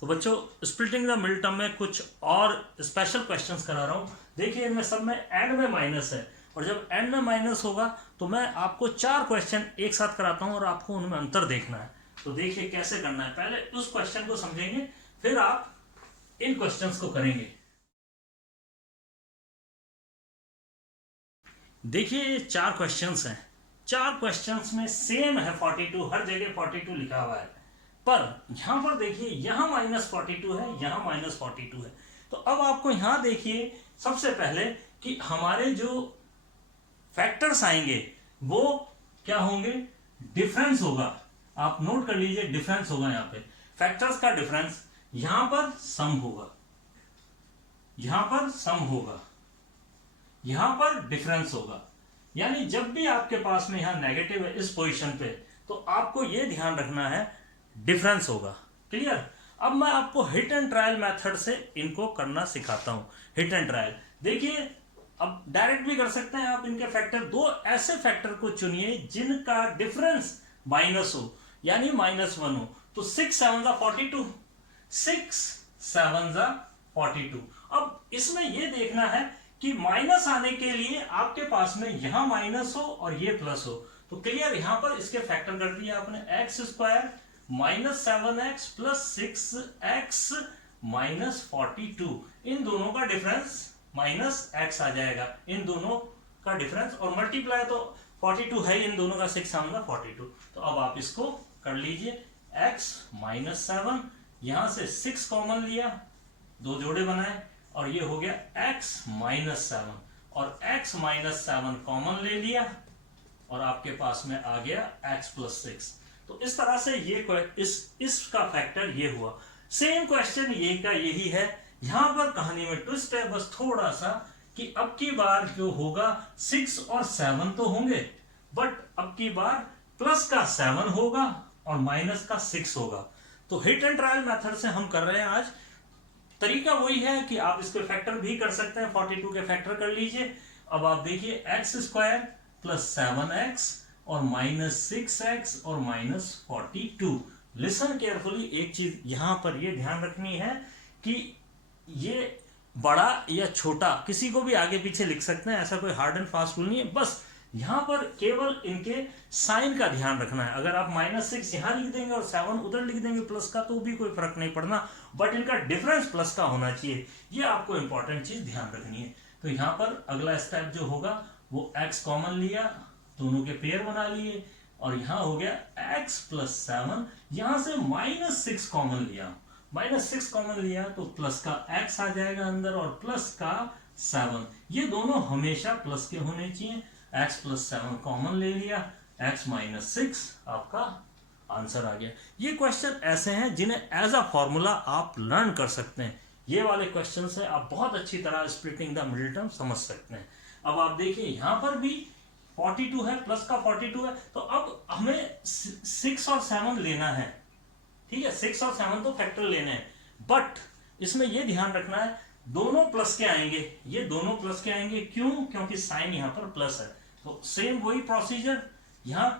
तो बच्चों splitting the mid term में कुछ और स्पेशल क्वेश्चंस करा रहा हूँ। देखिए इनमें सब में एंड में माइनस है, और जब एंड में माइनस होगा तो मैं आपको 4 क्वेश्चन एक साथ कराता हूँ और आपको उनमें अंतर देखना है। तो देखिए कैसे करना है, पहले उस क्वेश्चन को समझेंगे फिर आप इन क्वेश्चंस को करेंगे। देखिए ये 4 क्वेश्चंस हैं, 4 क्वेश्चंस में सेम है 42, हर जगह 42 लिखा हुआ है, पर यहां पर देखिए यहां -42 है, यहां -42 है। तो अब आपको यहां देखिए सबसे पहले कि हमारे जो फैक्टर्स आएंगे वो क्या होंगे, डिफरेंस होगा। आप नोट कर लीजिए डिफरेंस होगा, यहां पे फैक्टर्स का डिफरेंस, यहां पर सम होगा, यहां पर सम होगा, यहां पर डिफरेंस होगा। यानी जब भी आपके पास में यहां नेगेटिव है इस पोजीशन पे, तो आपको यह ध्यान रखना है डिफरेंस होगा। क्लियर। अब मैं आपको हिट एंड ट्रायल मेथड से इनको करना सिखाता हूं। हिट एंड ट्रायल देखिए, अब डायरेक्ट भी कर सकते हैं आप इनके फैक्टर। दो ऐसे फैक्टर को चुनिए जिनका डिफरेंस माइनस हो, यानी -1 हो। तो 6 7 42, 6 7 42। अब इसमें यह देखना है कि माइनस आने के लिए आपके पास में यहां माइनस हो और ये प्लस हो। तो क्लियर, यहां पर इसके फैक्टर कर दिया आपने, x² -7x प्लस 6x -42, इन दोनों का डिफरेंस -x आ जाएगा, इन दोनों का डिफरेंस, और मल्टीप्लाई तो 42 है इन दोनों का, 6 7 42। तो अब आप इसको कर लीजिए, x -7, यहां से 6 कॉमन लिया, दो जोड़े बनाए, और ये हो गया x -7, और x -7 कॉमन ले लिया, और आपके पास में आ गया x + 6। तो इस तरह से ये इसका फैक्टर ये हुआ। सेम क्वेश्चन ये का यही है। यहां पर कहानी में ट्विस्ट है बस थोड़ा सा, कि अब की बार जो होगा 6 और 7 तो होंगे, बट अब की बार प्लस का 7 होगा और माइनस का 6 होगा। तो हिट एंड ट्रायल मेथड से हम कर रहे हैं आज। तरीका वही है कि आप इसके फैक्टर भी कर सकते हैं, 42 के फैक्टर कर लीजिए। अब आप देखिए x² + 7x और -6x और -42। लिसन केयरफुली, एक चीज यहां पर ये ध्यान रखनी है कि ये बड़ा या छोटा किसी को भी आगे पीछे लिख सकते हैं, ऐसा कोई हार्ड एंड फास्ट रूल नहीं है। बस यहां पर केवल इनके साइन का ध्यान रखना है। अगर आप -6 यहां लिख देंगे और 7 उधर लिख देंगे प्लस का, तो भी कोई फर्क नहीं पड़ना, बट इनका डिफरेंस प्लस का होना चाहिए। ये आपको इंपॉर्टेंट चीज ध्यान रखनी है। तो यहां पर अगला स्टेप जो होगा वो x कॉमन लिया, दोनों के पेयर बना लिए, और यहां हो गया x + 7, यहां से -6 कॉमन लिया, -6 कॉमन लिया तो प्लस का x आ जाएगा अंदर और प्लस का 7। ये दोनों हमेशा प्लस के होने चाहिए। x + 7 कॉमन ले लिया, x -6 आपका आंसर आ गया। ये क्वेश्चन ऐसे हैं जिन्हें एज अ फॉर्मूला आप लर्न कर सकते हैं। ये वाले क्वेश्चन से आप बहुत अच्छी तरह स्प्लिटिंग द मिडिल टर्म समझ सकते हैं। अब आप देखिए यहां पर भी 42 है, प्लस का 42 है, तो अब हमें 6 और 7 लेना है। ठीक है, 6 और 7 तो फैक्टर लेने हैं, बट इसमें यह ध्यान रखना है दोनों प्लस के आएंगे, ये दोनों प्लस के आएंगे। क्यों? क्योंकि साइन यहां पर प्लस है। तो सेम वही प्रोसीजर, यहां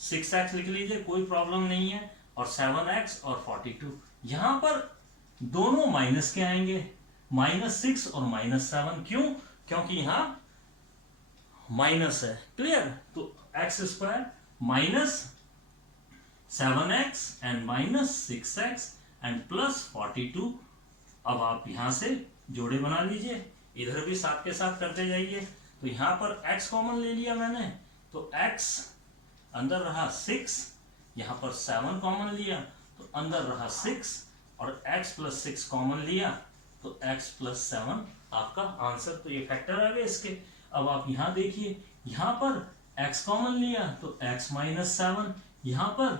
6x लिख लीजिए, कोई प्रॉब्लम नहीं है, और 7x और 42। यहां पर दोनों माइनस के आएंगे, -6 और -7। क्यों? क्योंकि यहां माइनस है। क्लियर। तो x² -7x and -6x and +42। अब आप यहां से जोड़े बना लीजिए, इधर भी साथ के साथ करते जाइए। तो यहां पर x कॉमन ले लिया मैंने, तो x अंदर रहा 6, यहां पर 7 कॉमन लिया तो अंदर रहा 6, और x + 6 कॉमन लिया तो x + 7 आपका आंसर। तो ये फैक्टर आ गए इसके। अब आप यहां देखिए, यहां पर x कॉमन लिया तो x -7, यहां पर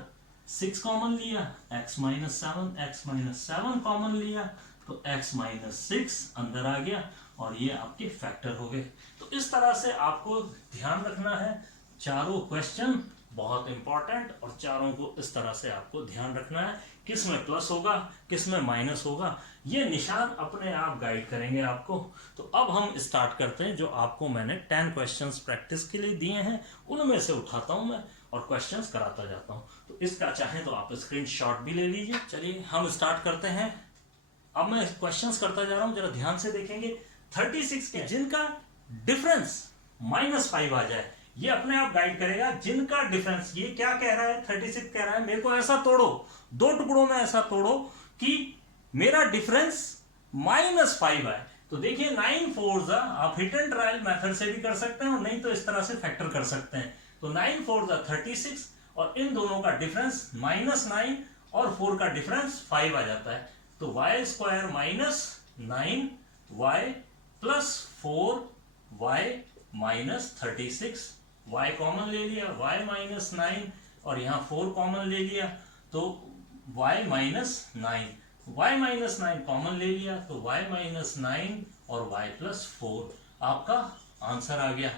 6 कॉमन लिया, x -7 कॉमन लिया तो x -6 अंदर आ गया, और ये आपके फैक्टर हो गए। तो इस तरह से आपको ध्यान रखना है, चारों क्वेश्चन बहुत इंपॉर्टेंट, और चारों को इस तरह से आपको ध्यान रखना है, किस में प्लस होगा किस में माइनस होगा, ये निशान अपने आप गाइड करेंगे आपको। तो अब हम स्टार्ट करते हैं। जो आपको मैंने 10 क्वेश्चंस प्रैक्टिस के लिए दिए हैं उनमें से उठाता हूं मैं और क्वेश्चंस कराता जाता हूं। तो इसका चाहे तो आप स्क्रीनशॉट भी ले लीजिए। चलिए हम स्टार्ट करते हैं अब मैं क्वेश्चंस करता जा रहा हूं, जरा ध्यान से देखेंगे। 36 के जिनका डिफरेंस -5 आ जाए, ये अपने आप गाइड करेगा। जिनका डिफरेंस, ये क्या कह रहा है, 36 कह रहा है मेरे को ऐसा तोड़ो, दो टुकड़ों में ऐसा तोड़ो कि मेरा डिफरेंस -5 आए। तो देखिए 9 4 आप हिट एंड ट्रायल मेथड से भी कर सकते हैं, और नहीं तो इस तरह से फैक्टर कर सकते हैं। तो 9 4 36, और इन दोनों का डिफरेंस -9 और 4 का डिफरेंस 5 आ जाता है। तो y square -9 y plus 4 y -36, y common ले लिया, y -9 और यहाँ 4 कॉमन ले लिया, तो y -9, y -9 कॉमन ले लिया, तो y -9 और y +4 आपका आंसर आ गया।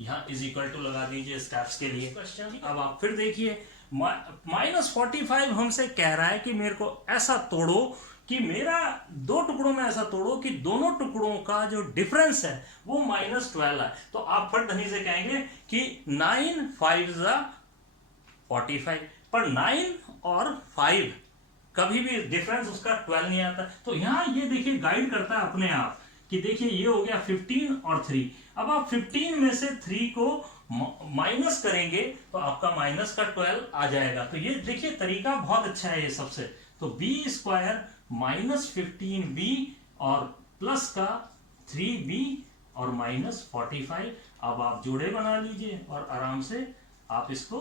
यहाँ इज इक्वल टू लगा दीजिए स्टेप्स के लिए। क्वेश्चन अब आप फिर देखिए, -45 हमसे कह रहा है कि मेरे को ऐसा तोड़ो कि मेरा दो टुकड़ों में ऐसा तोड़ो कि दोनों टुकड़ों का जो डिफरेंस है वो -12 है। तो आप फटधनी से कहेंगे कि 9 5 45, पर 9 और 5 कभी भी डिफरेंस उसका 12 नहीं आता। तो यहाँ ये देखिए गाइड करता है अपने आप कि देखिए ये हो गया 15 और 3। अब आप 15 में से 3 को माइनस करेंगे तो आपका माइनस का 12 आ जाएगा। तो ये देखिए तरीका बहुत अच्छा है ये सबसे। तो b स्क्वायर -15b और प्लस का 3b और -45। अब आप जोड़े बना लीजिए और आराम से आप इसको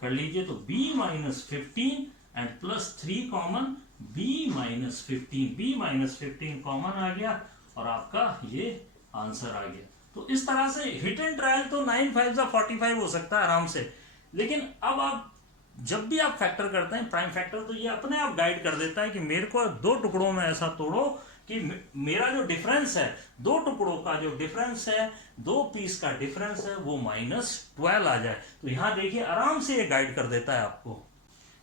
कर लीजिए। तो b -15 and +3 common, b -15 common आ गया और आपका ये आंसर आ गया। तो इस तरह से हिट एंड ट्रायल तो 9 5 45 हो सकता है आराम से। लेकिन अब आप जब भी आप फैक्टर करते हैं प्राइम फैक्टर, तो ये अपने आप गाइड कर देता है कि मेरे को दो टुकड़ों में ऐसा तोड़ो कि मेरा जो डिफरेंस है, दो टुकड़ों का जो डिफरेंस है, दो पीस का डिफरेंस है, वो -12 आ जाए। तो यहाँ देखिए आराम से ये गाइड कर देता है आपको।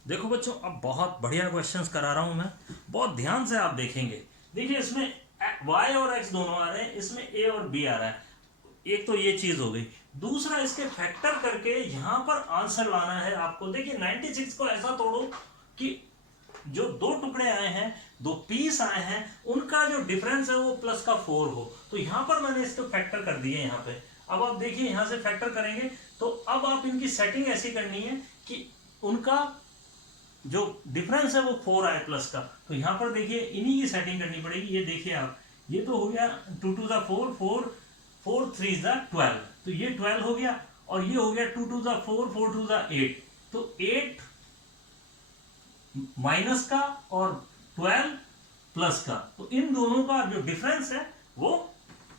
देखो बच्चों, अब बहुत बढ़िया क्वेश्चंस करा रहा हूं मैं, बहुत ध्यान से आप देखेंगे। देखिए इसमें y और x दोनों आ रहे हैं, इसमें a और b आ रहा है। एक तो ये चीज हो गई। दूसरा, इसके फैक्टर करके यहां पर आंसर लाना है आपको। देखिए 96 को ऐसा तोड़ो कि जो दो टुकड़े आए हैं, दो पीस आए हैं, उनका जो डिफरेंस है वो +4 हो। तो यहां पर मैंने इसको फैक्टर कर दिए यहाँ पे। अब आप देखिए यहां से फैक्टर करेंगे तो अब आप इनकी सेटिंग ऐसी करनी है कि उनका जो डिफरेंस है वो 4 आए प्लस का। तो यहां पर देखिए इन्हीं की सेटिंग करनी पड़ेगी। ये देखिए आप, ये तो हो गया 2 2 4 4 4 3 12, तो ये 12 हो गया। और ये हो गया 2 2 4 4 2 8, तो 8 माइनस का और 12 प्लस का। तो इन दोनों का जो डिफरेंस है वो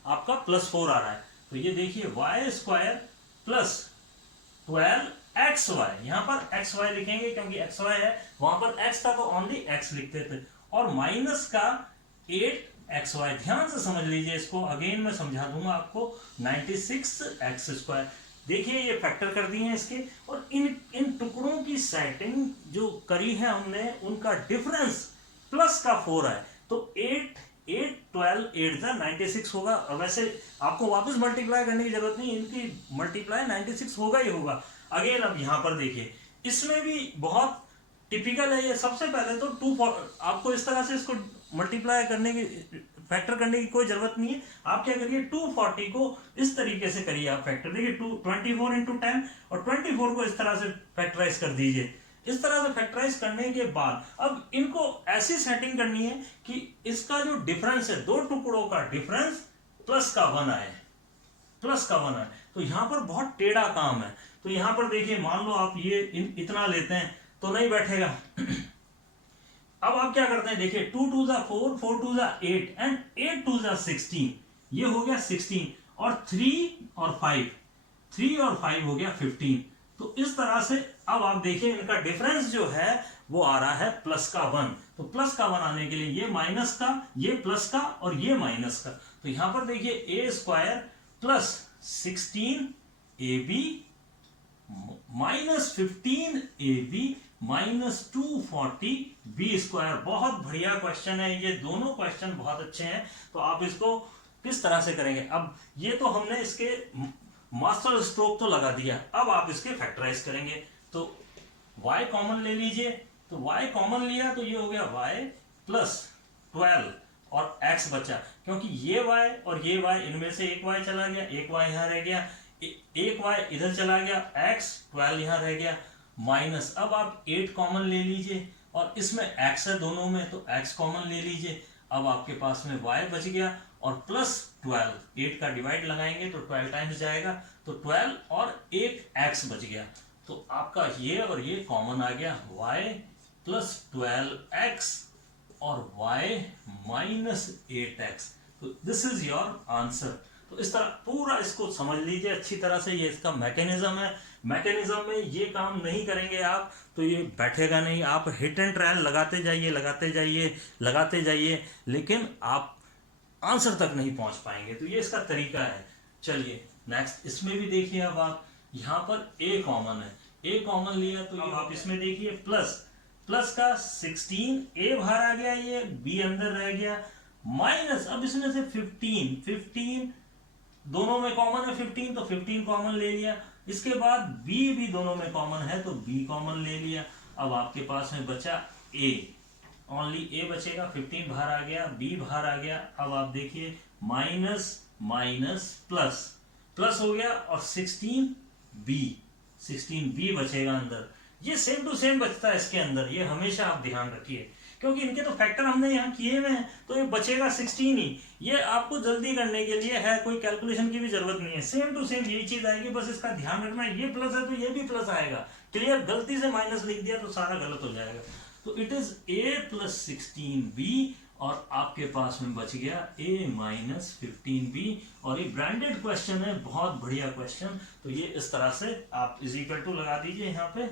आपका +4 आ रहा है। तो ये देखिए y स्क्वायर प्लस 12 XY, यहां पर XY लिखेंगे क्योंकि XY है, वहां पर X था तो ओनली X लिखते थे, और माइनस का 8XY। ध्यान से समझ लीजिए इसको, अगेन मैं समझा दूंगा आपको। 96x²। देखिए ये फैक्टर कर दिए हैं इसके, और इन टुकड़ों की सेटिंग जो करी है हमने, उनका डिफरेंस प्लस का 4 है। तो 8 8 12 8 96 होगा। और वैसे आपको वापस मल्टीप्लाई करने की जरूरत नहीं, इनकी मल्टीप्लाई 96 होगा ही होगा। अगेन अब यहां पर देखिए, इसमें भी बहुत टिपिकल है ये। सबसे पहले तो आपको इस तरह से इसको मल्टीप्लाई करने की, फैक्टर करने की कोई जरूरत नहीं है। आप क्या करिए, 240 को इस तरीके से करिए आप फैक्टर। देखिए 24 × 10 और 24 को इस तरह से फैक्टराइज कर दीजिए। इस तरह से फैक्टराइज करने के बाद अब इनको ऐसी सेटिंग करनी है कि इसका जो डिफरेंस है, दो टुकड़ों का डिफरेंस प्लस का 1 आए, प्लस का 1 आए। तो यहां पर बहुत टेढ़ा काम है। तो यहां पर देखिए, मान लो आप ये इतना लेते हैं तो नहीं बैठेगा। अब आप क्या करते हैं, देखिए 2 2 4 4 2 8 एंड 8 2 16, ये हो गया 16, और 3 और 5 हो गया 15। तो इस तरह से अब आप देखिए इनका डिफरेंस जो है वो आ रहा है प्लस का 1। तो प्लस का 1 आने के लिए ये माइनस का, ये प्लस का और ये माइनस का। तो यहां पर देखिए a² plus 16ab -15ab -240b²। बहुत बढ़िया क्वेश्चन है ये, दोनों क्वेश्चन बहुत अच्छे हैं। तो आप इसको किस तरह से करेंगे, अब ये तो हमने इसके मास्टर स्ट्रोक तो लगा दिया, अब आप इसके फैक्टराइज करेंगे। तो y कॉमन ले लीजिए। तो y कॉमन लिया तो ये हो गया y प्लस 12 और x बचा, क्योंकि ये y और ये y, इनमें से एक y चला गया, एक y यहाँ रह गया, एक y इधर चला गया, x 12 यहाँ रह गया, माइनस अब आप 8 कॉमन ले लीजिए और इसमें x है दोनों में तो x कॉमन ले लीजिए। अब आपके पास में y बच गया और प्लस 12, 8 का डिवाइड लगाएंगे तो 12 टाइम्स जाएगा, तो 12 और एक x बच गया, तो आपका ये और ये कॉमन आ गया, y प्लस 12x और y माइनस 8x। तो दिस इज योर आंसर। तो इस तरह पूरा इसको समझ लीजिए अच्छी तरह से, ये इसका मैकेनिज्म है। मैकेनिज्म में ये काम नहीं करेंगे आप तो ये बैठेगा नहीं, आप हिट एंड ट्रायल लगाते जाइए लगाते जाइए लगाते जाइए, लेकिन आप आंसर तक नहीं पहुंच पाएंगे। तो ये इसका तरीका है। चलिए नेक्स्ट, इसमें भी देखिए, अब आप यहाँ पर a कॉमन है, a कॉमन लिया तो अब आप इसमें देखिए प्लस प्लस का 16 a बाहर आ गया, ये b अंदर रह गया, माइनस अब इसमें से 15 दोनों में कॉमन है 15 तो 15 कॉमन ले लिया, इसके बाद b भी दोनों में कॉमन है तो b कॉमन ले लिया। अब आपके पास में बचा a, ओनली a बचेगा, 15 बाहर आ गया, b बाहर आ गया। अब आप देखिए माइनस माइनस प्लस प्लस हो गया और 16b बचेगा अंदर। ये सेम टू सेम बचता है इसके अंदर, ये हमेशा आप ध्यान रखिए, क्योंकि इनके तो फैक्टर हमने यहाँ किए हुए हैं तो ये बचेगा 16 ही। ये आपको जल्दी करने के लिए है, कोई कैलकुलेशन की भी जरूरत नहीं है, सेम टू सेम यही चीज आएगी, बस इसका ध्यान रखना है, ये प्लस है तो ये भी प्लस आएगा। क्लियर, गलती से माइनस लिख दिया तो सारा गलत हो जाएगा। तो it is a plus 16b और आपके पास में बच गया a माइनस 15b। और ये ब्रांडेड क्वेश्चन है, बहुत बढ़िया क्वेश्चन। तो ये इस तरह से आप इज इक्वल टू लगा दीजिए यहाँ पे,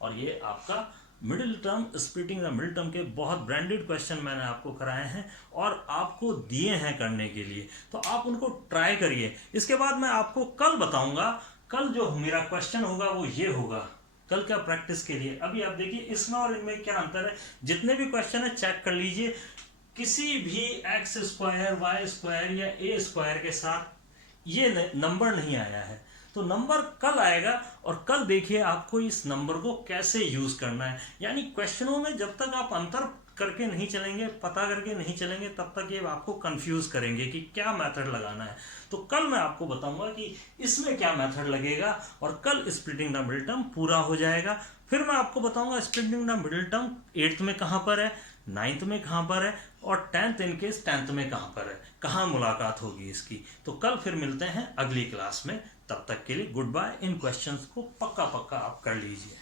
और ये आपका middle term, splitting the middle term के बहुत ब्रांडेड क्वेश्चन मैंने आपको कराए हैं और आपको दिए हैं करने के लिए, तो आप उनको ट्राई करिए। इसके बाद मैं आपको कल बताऊंगा, कल जो मेरा क्वेश्चन होगा वो ये होगा, कल का प्रैक्टिस के लिए। अभी आप देखिए इसमें और इनमें क्या अंतर है, जितने भी क्वेश्चन है चेक कर लीजिए, किसी भी एक्स स्क्वायर वाई स्क्वायर या ए स्क्वायर के साथ ये नंबर नहीं आया है, तो नंबर कल आएगा। और कल देखिए आपको इस नंबर को कैसे यूज करना है, यानी क्वेश्चनों में जब तक आप अंतर करके नहीं चलेंगे, पता करके नहीं चलेंगे, तब तक ये आपको कंफ्यूज करेंगे कि क्या मेथड लगाना है। तो कल मैं आपको बताऊंगा कि इसमें क्या मेथड लगेगा, और कल स्प्लिटिंग द मिडिल टर्म पूरा हो जाएगा। फिर मैं आपको बताऊंगा splitting the middle term 8th में कहाँ पर है, 9th में कहाँ पर है, और 10th इन केस 10th में कहाँ पर है, कहाँ मुलाकात होगी इसकी। तो कल फिर मिलते हैं अगली क्लास में, तब तक के लिए गुड बाय। इन क्वेश्चंस को पक्का आप कर लीजिए।